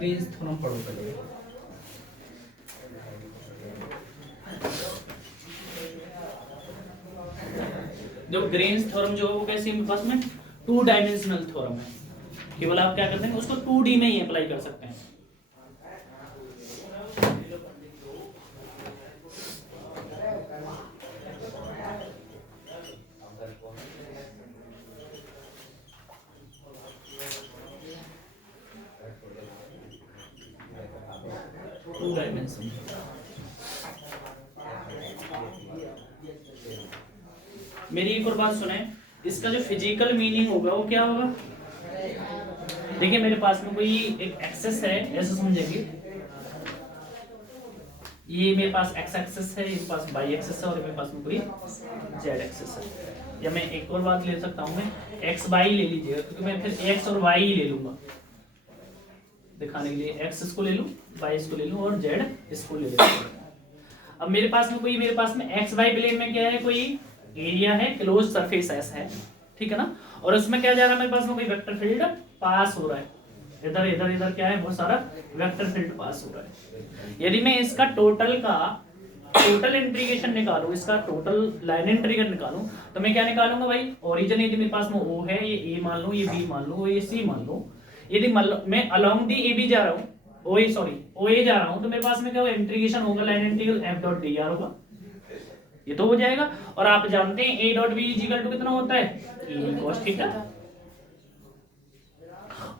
Green's theorem पढ़ो पहले। जो ग्रीन्स थ्योरम जो है वो कैसी है पास में, 2 डायमेंशनल थ्योरम है। केवल आप क्या करते हैं उसको 2D में ही अप्लाई कर सकते हैं। मेरी एक और बात सुने, इसका जो फिजिकल मीनिंग होगा वो क्या होगा। देखिए मेरे पास में कोई एक एक्सेस है, ऐसे समझेंगे, ये मेरे पास एक्स एक्सेस है, मेरे पास वाई एक्सेस है और मेरे पास में कोई जेड एक्सेस है। या मैं एक और बात ले सकता हूँ, मैं एक्स वाई ले लीजिएगा, क्योंकि मैं फिर एक्स और वाई ले लूंगा दिखाने के लिए। एक्स इसको ले लूँ, वाई इसको ले लूँ और जेड इसको ले लूँ। अब मेरे पास में एक्स वाई प्लेन में क्या है, कोई एरिया है, क्लोज सरफेस एस है, ठीक है ना। और उसमें क्या जा रहा है, मेरे पास में कोई वेक्टर फील्ड पास हो रहा है, इधर इधर इधर क्या है, बहुत सारा वेक्टर फील्ड पास हो रहा है। यदि मैं इसका टोटल इंटीग्रेशन निकालूं, इसका टोटल लाइन इंटीग्रल निकालूं, तो मैं क्या निकालूंगा भाई, ओरिजिन यदि मेरे पास में ओ है, ये ए मान लो, ये बी मान लो, ये सी मान लो। यदि मैं अलोंग दी ए बी जा रहा हूँ, ओ ए जा रहा हूँ, तो मेरे पास में क्या होगा, इंटीग्रेशन होगा line integral F dot D R होगा, ये तो हो जाएगा। और आप जानते हैं A dot B is equal to कितना होता है, ए cos थीटा।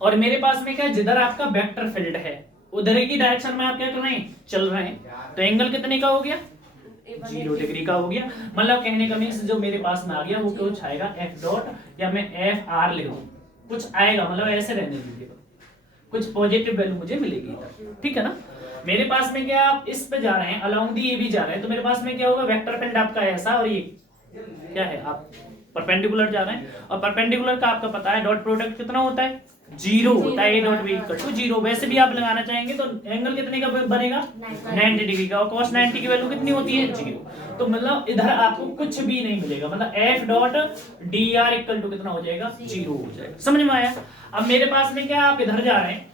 और मेरे पास में क्या है, जिधर आपका वेक्टर फील्ड है उधर की डायरेक्शन में आप क्या कर रहे हैं, चल रहे हैं, तो एंगल कितने का हो गया, 0 डिग्री का हो गया। मतलब कहने का मीन्स जो मेरे पास में आ गया वो कुछ आएगा एफ डॉट, या मैं एफ आर लिखूं, कुछ आएगा, मतलब ऐसे रहने दीजिए, कुछ पॉजिटिव वैल्यू मुझे मिलेगी, ठीक है ना। मेरे पास में क्या, आप इस पे जा रहे हैं, अलोंग दी ए बी जा रहे हैं, तो मेरे पास में क्या होगा, वेक्टर फील्ड आपका ऐसा, और ये क्या है, आप परपेंडिकुलर जा रहे हैं, और परपेंडिकुलर का आपका पता है डॉट प्रोडक्ट कितना होता है, 0 होता है, A dot B equal to 0। वैसे भी आप लगाना चाहेंगे तो एंगल कितने का बनेगा, 90 डिग्री का, और cos 90 की वैल्यू कितनी होती है, 0। तो मतलब इधर आपको कुछ भी नहीं मिलेगा, मतलब F dot D R equal to कितना हो जाएगा, 0 हो जाएगा। समझ में आया। अब मेरे पास में क्या, आप इधर जा रहे हैं,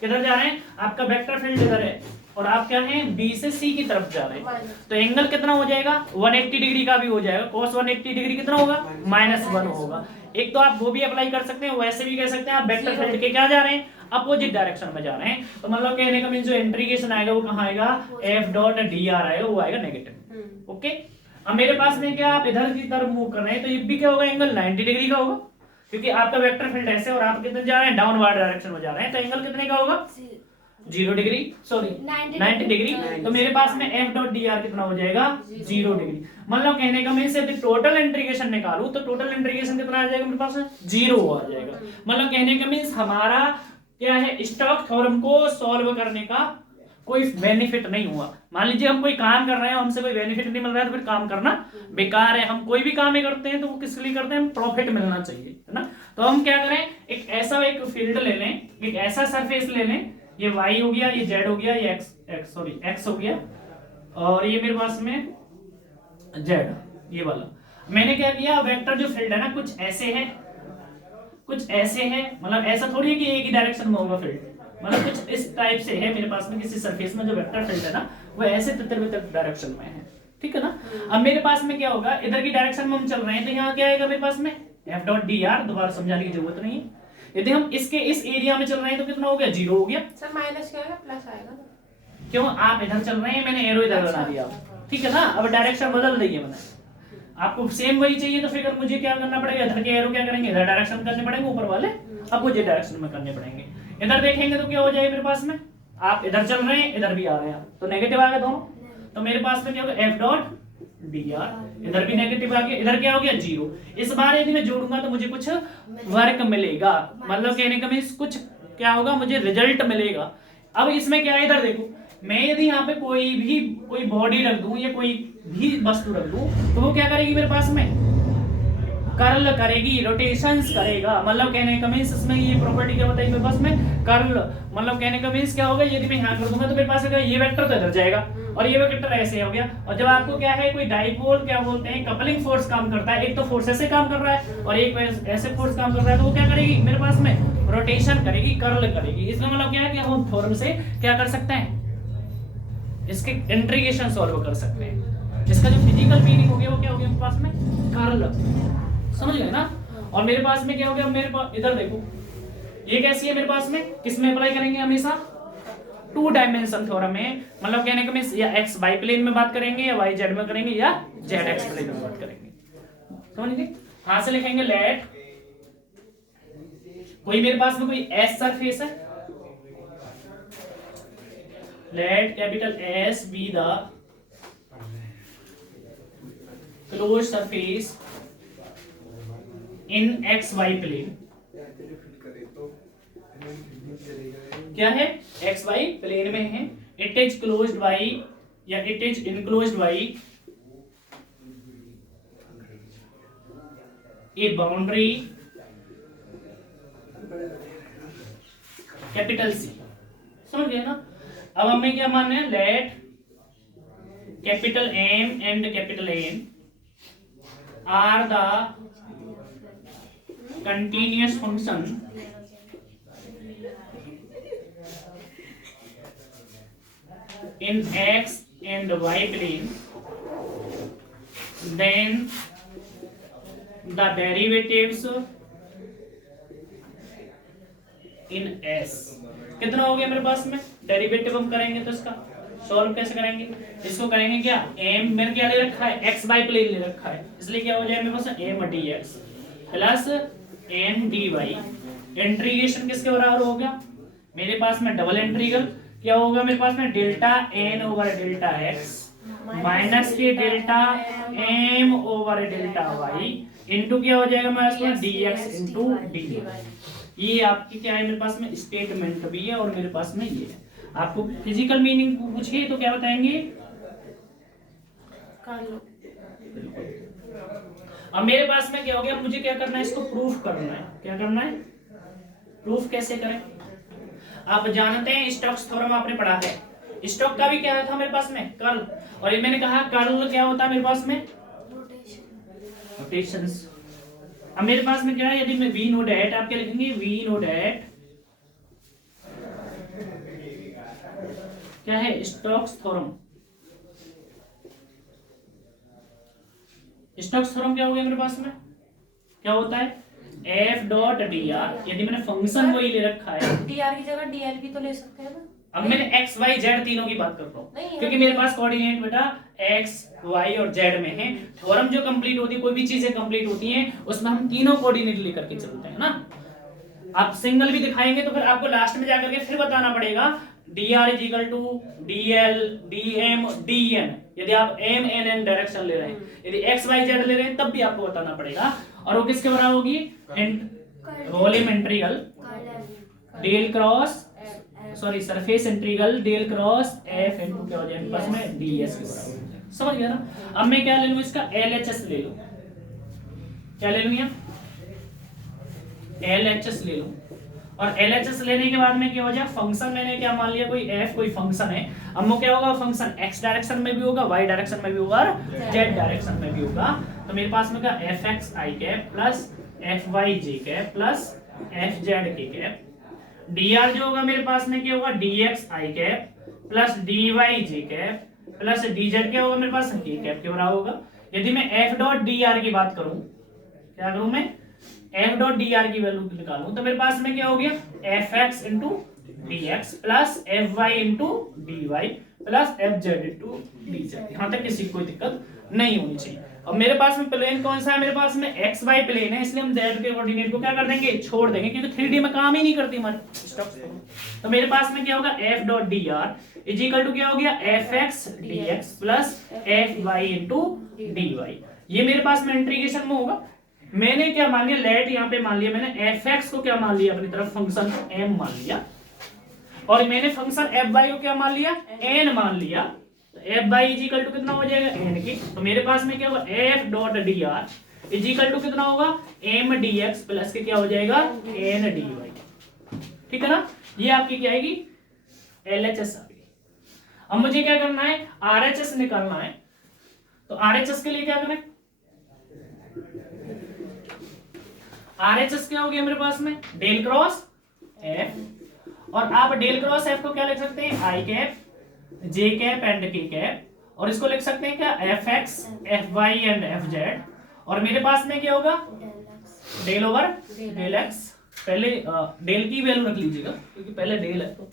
किधर जा रहे हैं, आपका वेक्टर फील्ड इधर है, और आप क्या हैं, बी से सी की तरफ जा रहे हैं, तो एंगल कितना हो जाएगा, 180 डिग्री का भी हो जाएगा। cos 180 डिग्री कितना होगा, -1 होगा। एक तो आप वो भी अप्लाई कर सकते हैं, वैसे भी कह सकते हैं आप वेक्टर फील्ड के क्या जा रहे हैं, अपोजिट डायरेक्शन में जा रहे हैं। तो मतलब कहने का मीन जो इंटीग्रेशन आएगा वो कहाँ आएगा, एफ डॉट डी आर आएगा, वो आएगा नेगेटिव। ओके। अब मेरे पास में क्या, आप इधर की तरफ मूव कर रहे हैं, तो ये भी क्या होगा, एंगल 90 डिग्री का होगा, क्योंकि आपका वेक्टर फील्ड ऐसे और आप कितने जा रहे हैं, डाउनवर्ड डायरेक्शन में जा रहे हैं, तो एंगल कितने का होगा, 0 डिग्री, सॉरी 90 डिग्री। तो मेरे पास में एफ डॉट डी आर कितना हो जाएगा, 0 डिग्री। मतलब कहने का मीन्स यदि टोटल इंटीग्रेशन निकालूं तो टोटल इंटीग्रेशन कितना आ जाएगा मेरे पास, 0 आ जाएगा। मतलब कहने का मीन्स हमारा क्या है, स्टोक्स थ्योरम को सॉल्व करने का कोई बेनिफिट नहीं हुआ। मान लीजिए हम कोई काम कर रहे हैं, हमसे कोई बेनिफिट नहीं मिल रहा है, तो फिर काम करना बेकार है। हम कोई भी काम करते हैं तो वो किस लिए करते हैं, प्रॉफिट मिलना चाहिए, है ना। तो हम क्या करें, एक ऐसा एक फील्ड ले लें, एक ऐसा सरफेस ले लें, ये y हो गया, ये z हो गया, ये x हो गया, और ये मेरे पास में z, ये वाला। मैंने क्या किया, वेक्टर जो फील्ड है ना, कुछ ऐसे है, कुछ ऐसे है, मतलब ऐसा थोड़ी है कि एक ही डायरेक्शन में होगा फील्ड, मतलब कुछ इस टाइप से है मेरे पास में किसी सरफेस में जो वेक्टर फील्ड है ना, वो ऐसे तितर-बितर डायरेक्शन में है, ठीक है ना। अब मेरे पास में क्या होगा, इधर की डायरेक्शन में हम चल रहे हैं, तो यहाँ क्या आएगा मेरे पास में, एफ डॉट डी आर, दोबारा समझाने की जरूरत नहीं है। यदि हम इसके इस एरिया में चल रहे हैं तो कितना हो गया, 0 हो गया। सर माइनस क्या है, प्लस आएगा, क्यों, आप इधर चल रहे हैं, मैंने एरो इधर बना दिया, ठीक है ना। अब डायरेक्शन बदल दी है मैंने, आपको सेम वही चाहिए, तो फिर मुझे क्या करना पड़ेगा, इधर के एरो क्या करेंगे, इधर डायरेक्शन करने पड़ेंगे, ऊपर वाले अपोजिट डायरेक्शन में करने पड़ेंगे। इधर देखेंगे तो क्या हो जाएगा मेरे पास में, आप इधर चल रहे हैं, इधर भी आ रहे हैं, तो नेगेटिव आ गए दोनों, तो मेरे पास में क्या होगा, एफ डॉट डी आर, इधर भी नेगेटिव आ गया, इधर क्या हो गया, 0। इस बार यदि मैं जोड़ूंगा तो मुझे कुछ वर्क मिलेगा, मतलब कहने का मींस कुछ क्या होगा, मुझे रिजल्ट मिलेगा। अब इसमें क्या है, इधर देखो, मैं यदि यहाँ पे कोई बॉडी रख दूं या कोई भी वस्तु रख दूं, तो वो क्या करेगी मेरे पास में, कर्ल करेगी, रोटेशंस करेगा। मतलब कहने का मींस इसमें ये प्रॉपर्टी क्या बताइए मेरे पास में, कर्ल, मतलब कहने का मींस क्या होगा, यदि मैं यहाँ कर दूंगा तो मेरे पास ये वेक्टर तो इधर जाएगा और ये वेक्टर ऐसे हो गया। और जब आपको क्या है, कोई डाइपोल क्या बोलते हैं, कपलिंग फोर्स काम करता है, एक तो फोर्स ऐसे काम कर रहा है और एक ऐसे फोर्स काम कर रहा है, तो वो क्या करेगी मेरे पास में, रोटेशन करेगी, कर्ल करेगी। इसका मतलब क्या है कि हम थ्योरम से क्या कर सकते हैं, इसके इंटीग्रेशन सॉल्व कर सकते हैं। इसका जो फिजिकल मीनिंग हो गया वो क्या हो गया मेरे पास में, कर्ल। समझ गए ना। और मेरे पास में क्या हो गया, मेरे पास इधर देखो ये कैसी है मेरे पास में, किसमें अप्लाई करेंगे हमेशा, टू डायमेंशन थ्योरम में। मतलब कहने का मींस या एक्स वाई प्लेन में बात करेंगे या वाई जेड में करेंगे या जेड एक्स प्लेन में बात करेंगे। समझ गए। यहां से लिखेंगे लेट, कोई मेरे पास में कोई एस सरफेस है, let capital S be the close surface in X Y plane. क्या है, एक्स वाई प्लेन में है। इट इज क्लोज्ड बाई या it is enclosed by a boundary capital C. समझ गए ना। अब हमें क्या मानना है, let capital M and capital N are the continuous function in x and y plane, then the derivatives in s। कितना हो गया मेरे पास में, डेरिवेटिव हम करेंगे तो इसका सॉल्व कैसे करेंगे, इसको करेंगे क्या, m मैंने क्या ले रखा है, x y प्लेन ले रखा है, इसलिए क्या हो जाएगा मेरे पास m dx plus m dy। Integration किसके बराबर हो गया मेरे पास में, डबल इंटीग्रल क्या होगा मेरे पास में, delta n over delta x minus के delta m over delta y into क्या हो जाएगा मेरे पास में dx इंटू dy। ये आपकी क्या है मेरे पास में, स्टेटमेंट भी है और मेरे पास में ये है। आपको फिजिकल मीनिंग पूछिए तो क्या बताएंगे, अब मेरे पास में क्या हो गया, मुझे क्या करना है, इसको प्रूफ करना है। क्या करना है, प्रूफ कैसे करें। आप जानते हैं स्टोक्स थ्योरम आपने पढ़ा है, स्टोक का भी क्या था मेरे पास में, कर्ल। और ये मैंने कहा कर्ल क्या होता है मेरे पास में, रोटेशंस। अब मेरे पास में क्या है, यदि मैं वी नो डेट, आप क्या लिखेंगे, वी नो डेट क्या है, स्टोक्स थ्योरम। स्टोक्स थ्योरम क्या हो गया मेरे पास में, क्या होता है, एफ डॉट डी आर। यदि मैंने फंक्शन वही ले रखा है, डी आर की जगह डीएल भी तो ले सकते हैं ना। अब मैंने एक्स वाई जेड तीनों की बात कर रहा हूँ क्योंकि हम- मेरे पास कोऑर्डिनेट बेटा एक्स वाई और जेड में है। थ्योरम जो कंप्लीट होती है, कोई भी चीजें कंप्लीट होती हैं उसमें हम तीनों कोऑर्डिनेट लेकर के चलते हैं ना। आप सिंगल भी दिखाएंगे तो फिर आपको लास्ट में जाकर के फिर बताना पड़ेगा D R is equal to D L D M D N. यदि आप एम एन एन डायरेक्शन ले रहे हैं, यदि एक्स वाई जेड ले रहे हैं तब भी आपको बताना पड़ेगा। और वो किसके बराबर होगी, volume integral del cross sorry surface integral del cross F into क्या हो जाएगा पास में डीएस के बराबर। समझ गया ना। अब मैं क्या ले लूं, इसका एलएचएस ले लूं। क्या ले लूं, एलएचएस ले लूं। और एलएचएस लेने के बाद में क्या हो जाए, फंक्शन मैंने क्या मान लिया, कोई एफ कोई फंक्शन है। अब वो क्या होगा, फंक्शन एक्स डायरेक्शन में भी होगा, वाई डायरेक्शन में भी होगा और जेड डायरेक्शन में भी होगा। तो मेरे पास में क्या, एफ एक्स आई कैप प्लस एफ वाई जे कैप प्लस एफ जेड के कैप। dr जो होगा मेरे पास में क्या होगा, dx i cap plus dy j cap plus dz क्या होगा मेरे पास k कैप के बराबर होगा। यदि मैं f डॉट dr की बात करूं, क्या करूं मैं, f डॉट dr की वैल्यू निकालूं तो मेरे पास में क्या हो गया, fx into dx plus fy into dy plus fz into dz। यहां तक किसी को कोई दिक्कत नहीं होनी चाहिए। अब मेरे पास में प्लेन कौन सा है, मेरे पास में एक्स वाई प्लेन है, इसलिए हम जेड के कोऑर्डिनेट को क्या कर देंगे, छोड़ देंगे क्योंकि 3D में काम ही नहीं करती हमारी स्टोक्स थ्योरम। तो मेरे पास में क्या होगा, f dot dr is equal to क्या हो गया, fx dx plus fy into dy। ये मेरे पास में इंटीग्रेशन में होगा। मैंने क्या मान लिया, लेट यहाँ पे मान लिया मैंने fx को क्या मान लिया अपनी तरफ, फंक्शन m मान लिया, और मैंने फंक्शन fy को क्या मान लिया, n मान लिया। F by is equal to कितना हो जाएगा, एन की। तो मेरे पास में क्या होगा, F dot D R is equal to कितना होगा, एम डी एक्स प्लस के क्या हो जाएगा, एन डी वाई। ठीक है ना। ये आपकी क्या आएगी, एल एच एस आ गई। अब मुझे क्या करना है, आर एच एस निकालना है। तो आर एच एस के लिए क्या करें, आर एच एस क्या हो गया मेरे पास में, डेल क्रॉस एफ, और आप डेल क्रॉस एफ को क्या लिख सकते हैं, I cap J cap and K cap, और इसको लिख सकते हैं क्या, F X F Y and F Z, और मेरे पास में क्या होगा, डेल ओवर डेल एक्स। पहले डेल की वैल्यू रख लीजिएगा क्योंकि पहले डेल है, तो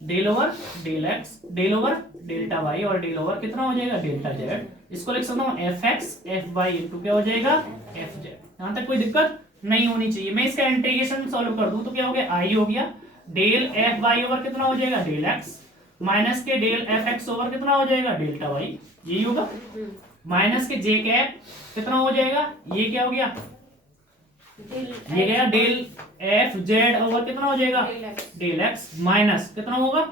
del over del X, del over delta Y, और डेल ओवर कितना हो जाएगा, डेल्टा जेड। इसको लिख सकता हूँ F X F Y into क्या हो जाएगा, एफ जेड। यहां तक कोई दिक्कत नहीं होनी चाहिए। मैं इसका इंटीग्रेशन सॉल्व कर दूं तो क्या हो गया, आई हो गया, डेल एफ वाई ओवर कितना हो जाएगा, डेल एक्स, माइनस के डेल एफ एक्स ओवर कितना हो जाएगा, डेल्टा वाई, यही होगा, माइनस के जे कैप कितना हो जाएगा, ये क्या हो गया, ये गया डेल एफ जेड ओवर कितना हो जाएगा, डेल एक्स, माइनस कितना होगा,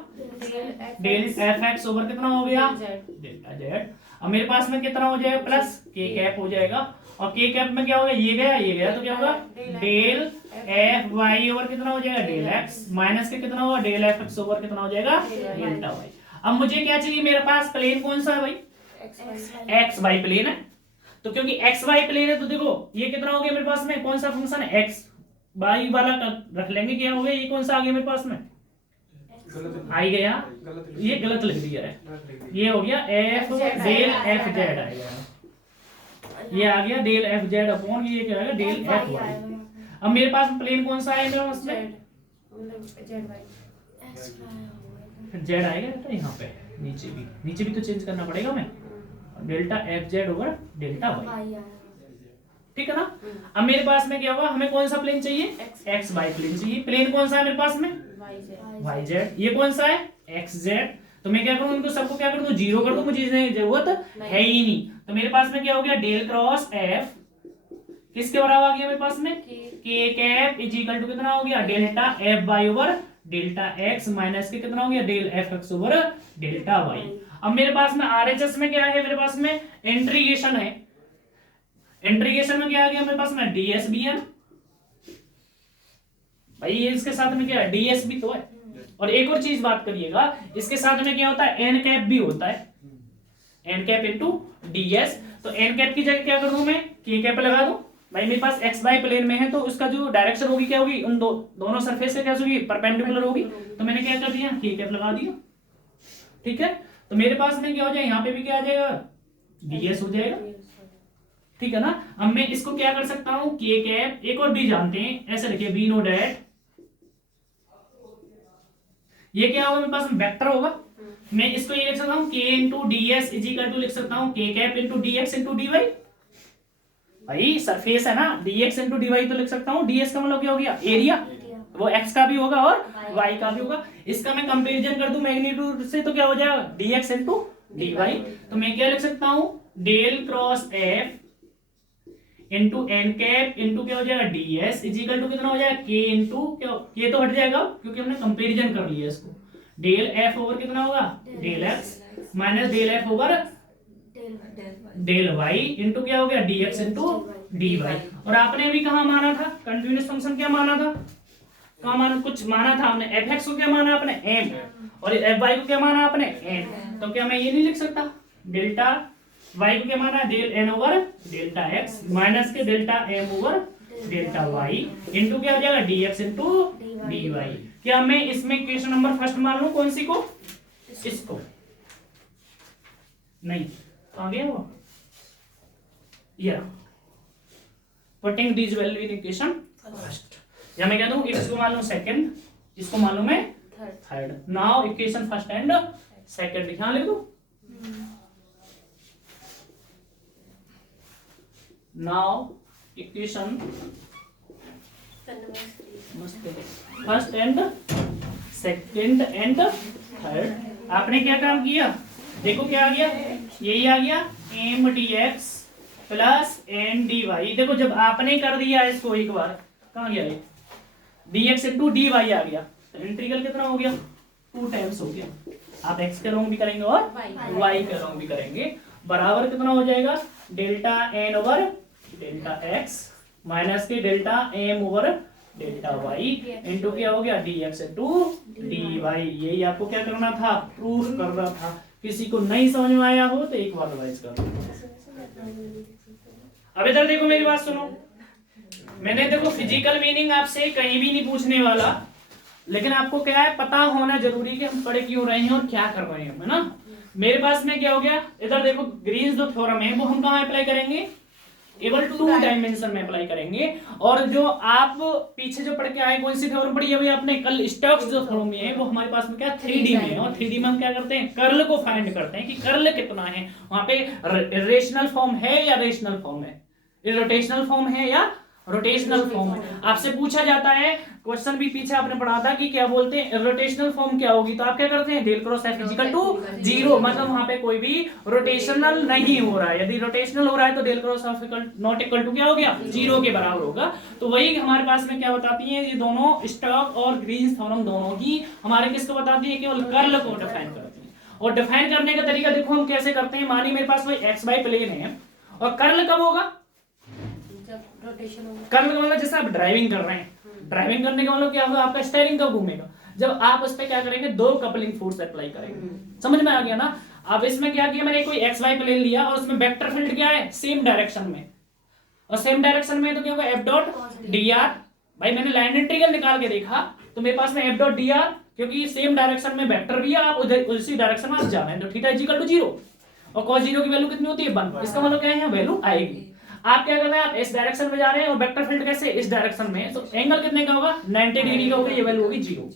डेल एफ एक्स ओवर कितना हो गया, डेल्टा जेड। अब मेरे पास में कितना हो जाएगा, प्लस के कैप हो जाएगा, और के कैप में क्या होगा, ये गया तो क्या होगा, डेल एफ वाई ओवर कितना हो जाएगा, डेल एक्स, माइनस के कितना होगा, डेल एफ एक्स ओवर कितना हो जाएगा, डेल्टा वाई। अब मुझे क्या चाहिए, मेरे पास प्लेन कौन सा है भाई, एक्स वाई प्लेन है, तो क्योंकि एक्स वाई प्लेन है तो देखो ये कितना हो गया मेरे पास में, कौन सा फंक्शन है, एक्स वाई वाला रख लेंगे, क्या हो गया, ये कौन सा आ गया मेरे पास में, आई गया, ये गलत लिख दिया है, ये हो गया एफ डेल एफ जेड आ गया, ये आ गया डेल एफ जेड अपॉन ये क्या आएगा, डेल एफ वाई। अब मेरे पास प्लेन कौन सा है मेरे पास में, जेड आएगा तो यहाँ पे नीचे भी तो चेंज करना पड़ेगा, मैं delta F Z over delta Y, ठीक है ना। अब मेरे पास में क्या होगा, हमें कौन सा प्लेन चाहिए, एक्स वाई प्लेन चाहिए। प्लेन कौन सा है मेरे पास में, वाई जेड। ये कौन सा है, एक्स जेड। तो मैं क्या करूं, इनको सबको क्या कर दूं, जीरो कर दूं, मुझे इसकी जरूरत है ही नहीं। तो मेरे पास में क्या हो गया, डेल क्रॉस एफ किसके बराबर आ गया मेरे पास में, के कैप इज इक्वल टू कितना हो गया, delta F Y over delta X, minus के कितना हो गया, del F X over delta Y. अब मेरे पास में आरएचएस में क्या है, मेरे पास में इंटीग्रेशन है, इंटीग्रेशन में क्या आ गया मेरे पास में, डीएसबीएन भाई, ये इसके साथ में क्या है, डीएसबी तो है। और एक और चीज बात करिएगा, इसके साथ में क्या होता है, एन कैप भी होता है, एन कैप इंटू डीएस। तो एन कैप की जगह क्या कर दूं मैं, के कैप लगा दूं भाई, मेरे पास एक्स वाई प्लेन में है तो उसका जो डायरेक्शन होगी क्या होगी, उन दोनों सरफेस से क्या होगी, परपेंडिकुलर होगी। तो मैंने क्या कर दिया, के कैप लगा दिया, ठीक है। तो मेरे पास में क्या हो जाए, यहाँ पे भी क्या आ जाएगा, डीएस हो जाएगा, ठीक है ना। अब मैं इसको क्या कर सकता हूं, के कैप, एक और बी जानते हैं, ऐसे लिखिए बी नो डैट, ये क्या होगा मेरे पास में, वेक्टर होगा। मैं इसको ये लिख सकता हूं, K into D S is equal to लिख सकता हूं, K cap into D X into D Y. भाई सरफेस है ना, dx इंटू डी वाई तो लिख सकता हूँ, ds का मतलब क्या हो गया, एरिया, वो x का भी होगा और y का भी होगा। इसका मैं कंपैरिजन कर दूं मैग्नीट्यूड से तो क्या हो जाएगा, dx इंटू डी वाई। तो मैं क्या लिख सकता हूँ, del cross f into N cap into क्या हो जाएगा, ds इज इक्वल टू कितना हो जाएगा, k इंटू क्या, k तो हट जाएगा क्योंकि हमने कंपैरिजन कर लिया इसको, डेल f ओवर कितना होगा, del x minus del f over del Y into क्या हो गया, dx इंटू डी वाई। और आपने अभी कहा माना था, कंटिन्यूअस फंक्शन क्या माना था, कहा माना, कुछ माना था हमने, एफ एक्स को क्या माना आपने, एम, और एफ वाई को क्या माना आपने, एन। तो क्या मैं ये नहीं लिख सकता, डेल्टा वाई को क्या माना, del N over delta X, minus के delta M over delta Y into क्या हो जाएगा, dx इंटू डी वाई। क्या मैं इसमें क्वेश्चन नंबर फर्स्ट मान लूं, कौन सी को, इसको नहीं, आ गया वो, या putting this value in equation first, या मैं कह दूं इसको मान लूं सेकंड, इसको मान लूं मैं third. Now equation first and second ध्यान ले दो। Now equation first and second and third. आपने क्या काम किया, देखो क्या आ गया, यही आ गया, M D X plus N D Y. देखो जब आपने कर दिया इसको एक बार, कहाँ गया ये, D X into D Y आ गया, तो इंटीग्रल कितना हो गया, 2 टाइम्स हो गया। आप एक्स के लॉन्ग भी करेंगे और वाई के लॉन्ग भी करेंगे, बराबर कितना हो जाएगा, delta N over delta X minus के delta M over delta Y into क्या हो गया, D X into D Y. यही आपको क्या करना था, प्रूफ करना था। किसी को नहीं समझ में आया हो तो एक बार रिवाइज कर लो। अब इधर देखो, मेरी बात सुनो। मैंने देखो फिजिकल मीनिंग आपसे कहीं भी नहीं पूछने वाला, लेकिन आपको क्या है पता होना जरूरी कि हम पढ़ क्यों रहे हैं और क्या कर रहे हैं, है ना। मेरे पास में क्या हो गया, इधर देखो ग्रीन्स जो थ्योरम है वो हम कहाँ अप्लाई करेंगे, केवल 2 डायमेंशन में अप्लाई करेंगे। और जो आप पीछे जो पढ़ के आए कौन सी थ्योरम पढ़ी है भाई आपने, कल स्टोक्स जो थ्योरम में है वो हमारे पास में क्या 3D में है, और 3D में हम क्या करते हैं, कर्ल को फाइंड करते हैं कि कर्ल कितना है, वहां पे इरेशनल फॉर्म है या रेशनल फॉर्म है, इरोटेशनल फॉर्म है या रोटेशनल फॉर्म है। आपसे पूछा जाता है, क्वेश्चन भी पीछे आपने पढ़ा था कि क्या बोलते हैं रोटेशनल फॉर्म क्या होगी, तो आप क्या करते हैं del cross F equal to 0, मतलब वहां पे कोई भी रोटेशनल नहीं हो रहा है। यदि रोटेशनल हो रहा है तो del cross F not equal to क्या हो गया, 0 के बराबर होगा। तो वही हमारे पास में क्या बताती है, ये दोनों स्टोक और ग्रीन्स थ्योरम दोनों ही हमारे किसको बताती है, केवल कर्ल को डिफाइन करती है। और डिफाइन करने का तरीका देखो हम कैसे करते हैं। मानिए मेरे पास कोई एक्स वाई प्लेन है, और कर्ल कब होगा, रोटेशन होगा। कर्ल का मतलब जैसे आप ड्राइविंग कर रहे हैं, ड्राइविंग करने का मतलब क्या होगा, आपका स्टीयरिंग कब घूमेगा, जब आप उस पे क्या करेंगे, 2 कपलिंग फोर्स अप्लाई करेंगे। समझ में आ गया ना। अब इसमें क्या किया मैंने, कोई एक्स वाई प्लेन लिया और उसमें वेक्टर फील्ड क्या है, सेम डायरेक्शन में, और सेम डायरेक्शन में तो क्या होगा एफ डॉट डी आर। भाई मैंने लाइन इंटीग्रल निकाल के देखा तो मेरे पास में एफ डॉट डी आर, क्योंकि सेम डायरेक्शन में वेक्टर भी है, आप उधर उसी डायरेक्शन में आप जा रहे हैं, तो थीटा इज इक्वल टू 0 और cos 0 की वैल्यू कितनी होती है 1। इसका मतलब क्या है, यहाँ वैल्यू आएगी। आप क्या कर रहे हैं, आप इस डायरेक्शन में जा रहे हैं और वेक्टर फील्ड कैसे इस डायरेक्शन में, तो एंगल कितने का होगा 90 डिग्री का होगा, ये वैल्यू होगी 0।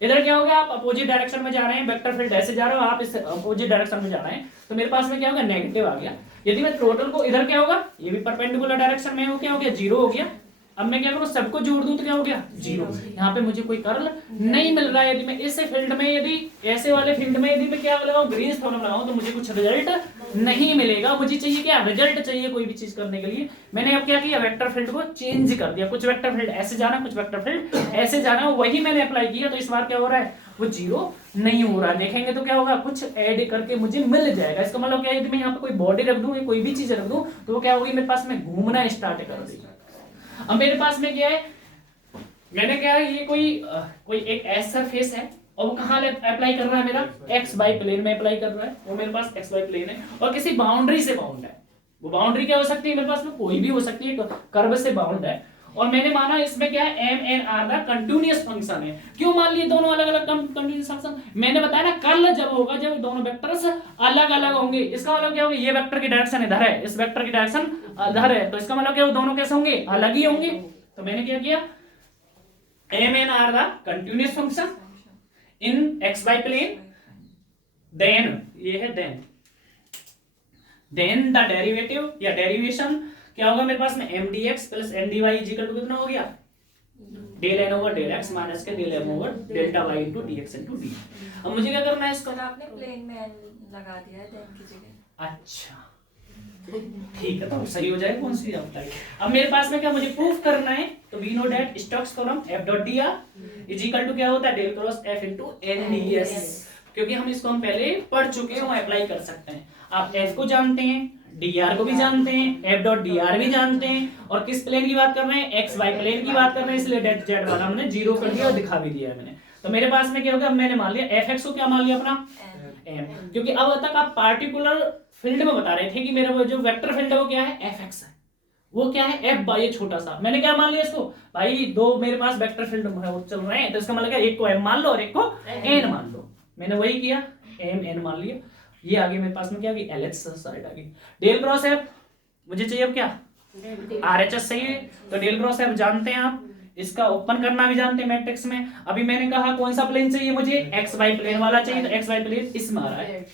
इधर क्या होगा, आप अपोजिट डायरेक्शन में जा रहे हैं, वेक्टर फील्ड ऐसे जा रहे हो, आप इस अपोजिट डायरेक्शन में जा रहे हैं, तो मेरे पास में क्या होगा नेगेटिव आ गया। यदि मैं टोटल को इधर क्या होगा, ये भी परपेंडिकुलर डायरेक्शन में हो, क्या हो गया 0 हो गया। अब मैं क्या करूं, सबको जोड़ दूं तो क्या हो गया 0। यहाँ पे मुझे कोई कर्ल नहीं मिल रहा है। यदि मैं इस फील्ड में, यदि ऐसे वाले फील्ड में यदि मैं क्या लगाऊं, ग्रीन्स थ्योरम लगाऊं, तो मुझे कुछ रिजल्ट नहीं मिलेगा। मुझे चाहिए क्या, रिजल्ट चाहिए कोई भी चीज करने के लिए। मैंने अब क्या किया, वेक्टर फील्ड को चेंज कर दिया, कुछ वेक्टर फील्ड ऐसे जाना, कुछ वेक्टर फील्ड ऐसे जाना, वही मैंने अप्लाई किया। तो इस बार क्या हो रहा है, वो 0 नहीं हो रहा। देखेंगे तो क्या होगा, कुछ ऐड करके मुझे मिल जाएगा। इसका मतलब क्या है, यदि मैं यहाँ पे कोई बॉडी रख दूं या कोई भी चीज रख दूं, तो वो क्या होगी, मेरे पास में घूमना स्टार्ट कर देगी। अब मेरे पास में क्या है, मैंने क्या है, ये कोई एक ऐसा सरफेस है और वो कहाँ अप्लाई कर रहा है, मेरा एक्स वाई प्लेन में अप्लाई कर रहा है। वो मेरे पास एक्स वाई प्लेन है और किसी बाउंड्री से बाउंड है। वो बाउंड्री क्या हो सकती है, मेरे पास में कोई भी हो सकती है, कर्व से बाउंड है। और मैंने माना इसमें क्या है, एम एन आर का कंटिन्यूअस फंक्शन है। क्यों मान लिए दोनों अलग अलग कंटिन्यूअस फंक्शन, मैंने बताया ना कर्ल जब होगा जब दोनों वेक्टर्स अलग अलग होंगे। इसका मतलब क्या होगा, ये वेक्टर की डायरेक्शन इधर है, इस वेक्टर की डायरेक्शन इधर है, तो इसका मतलब क्या, वो दोनों कैसे होंगे, अलग ही होंगे। तो मैंने क्या किया, एम एन आर का continuous function in X Y plane, then ये है देन द डेरिवेटिव या डेरिवेशन क्या होगा मेरे पास में, M D X plus M D Y equal to कितना हो गया, del N over del X minus के del M over delta Y into D X into D. अब मुझे क्या करना है इसको, आपने प्लेन में एन लगा दिया है देन की जगह। अच्छा ठीक है, तो सही हो जाएगा कौन सी अप्लाई। अब मेरे पास में क्या मुझे प्रूफ करना है, तो we know that Stokes theorem F dot D R is equal to क्या होता है, del cross F into N D S. क्योंकि हम इसको हम पहले पढ़ चुके हैं, वो अप्लाई कर सकते हैं। आप एफ को जानते हैं, dr को भी जानते हैं, एफ डॉट dr भी जानते हैं, और किस प्लेन की बात कर रहे हैं, एक्स वाई प्लेन की बात कर रहे हैं, इसलिए डेट जेड वाला हमने 0 कर दिया और दिखा भी दिया है मैंने। तो मेरे पास में क्या होगा, मैंने मान लिया एफ एक्स को क्या मान लिया अपना एम, क्योंकि अब तक आप पार्टिकुलर फील्ड में बता रहे थे कि मेरा वो जो वेक्टर फील्ड है वो क्या है, एफ एक्स है। वो क्या है, एफ बाई छोटा सा। मैंने क्या मान लिया इसको, भाई दो मेरे पास वेक्टर फील्ड चल रहे हैं, तो इसका मतलब क्या, एक को एम मान लो और एक को एन मान लो। मैंने वही किया, एम एन मान लिया। ये आगे मेरे पास में क्या आ गई, एल एच साइड आ गई। डेल क्रॉस एफ मुझे चाहिए अब क्या, आर एच एस चाहिए। तो डेल क्रॉस एफ जानते हैं आप, इसका ओपन करना भी जानते हैं मैट्रिक्स में। अभी मैंने कहा कौन सा प्लेन चाहिए मुझे, एक्स वाई प्लेन वाला चाहिए, तो एक्स वाई प्लेन इसमें आ रहा है।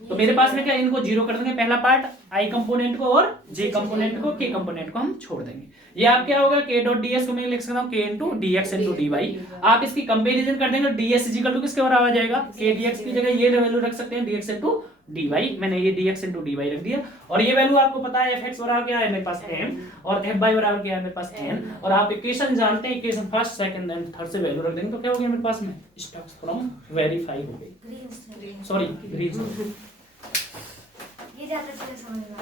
तो मेरे पास में क्या, इनको 0 कर देंगे, पहला पार्ट आई कंपोनेंट को और जे कंपोनेंट को, के कंपोनेंट को हम छोड़ देंगे। ये आप क्या होगा, के डॉट डी एस को मैं लिख सकता हूँ K into D X into D Y. आप इसकी कंपेरिजन कर देंगे, डी एस इजिकल टू किसके बराबर आ जाएगा, के डी एक्स की जगह ये वैल्यू रख सकते हैं, D X into D Y. मैंने ये D X into D Y रख दिया। और ये वैल्यू आपको पता है, एफ एक्स बराबर क्या है मेरे पास एम, और एफ वाई बराबर क्या है मेरे पास एन। और आप इक्वेशन जानते हैं, equation first second and third से वैल्यू रख देंगे, तो क्या हो गया मेरे पास में, स्टोक्स थ्योरम वेरीफाई हो गई। सॉरी ग्रीन्स ये ज्यादा समझ में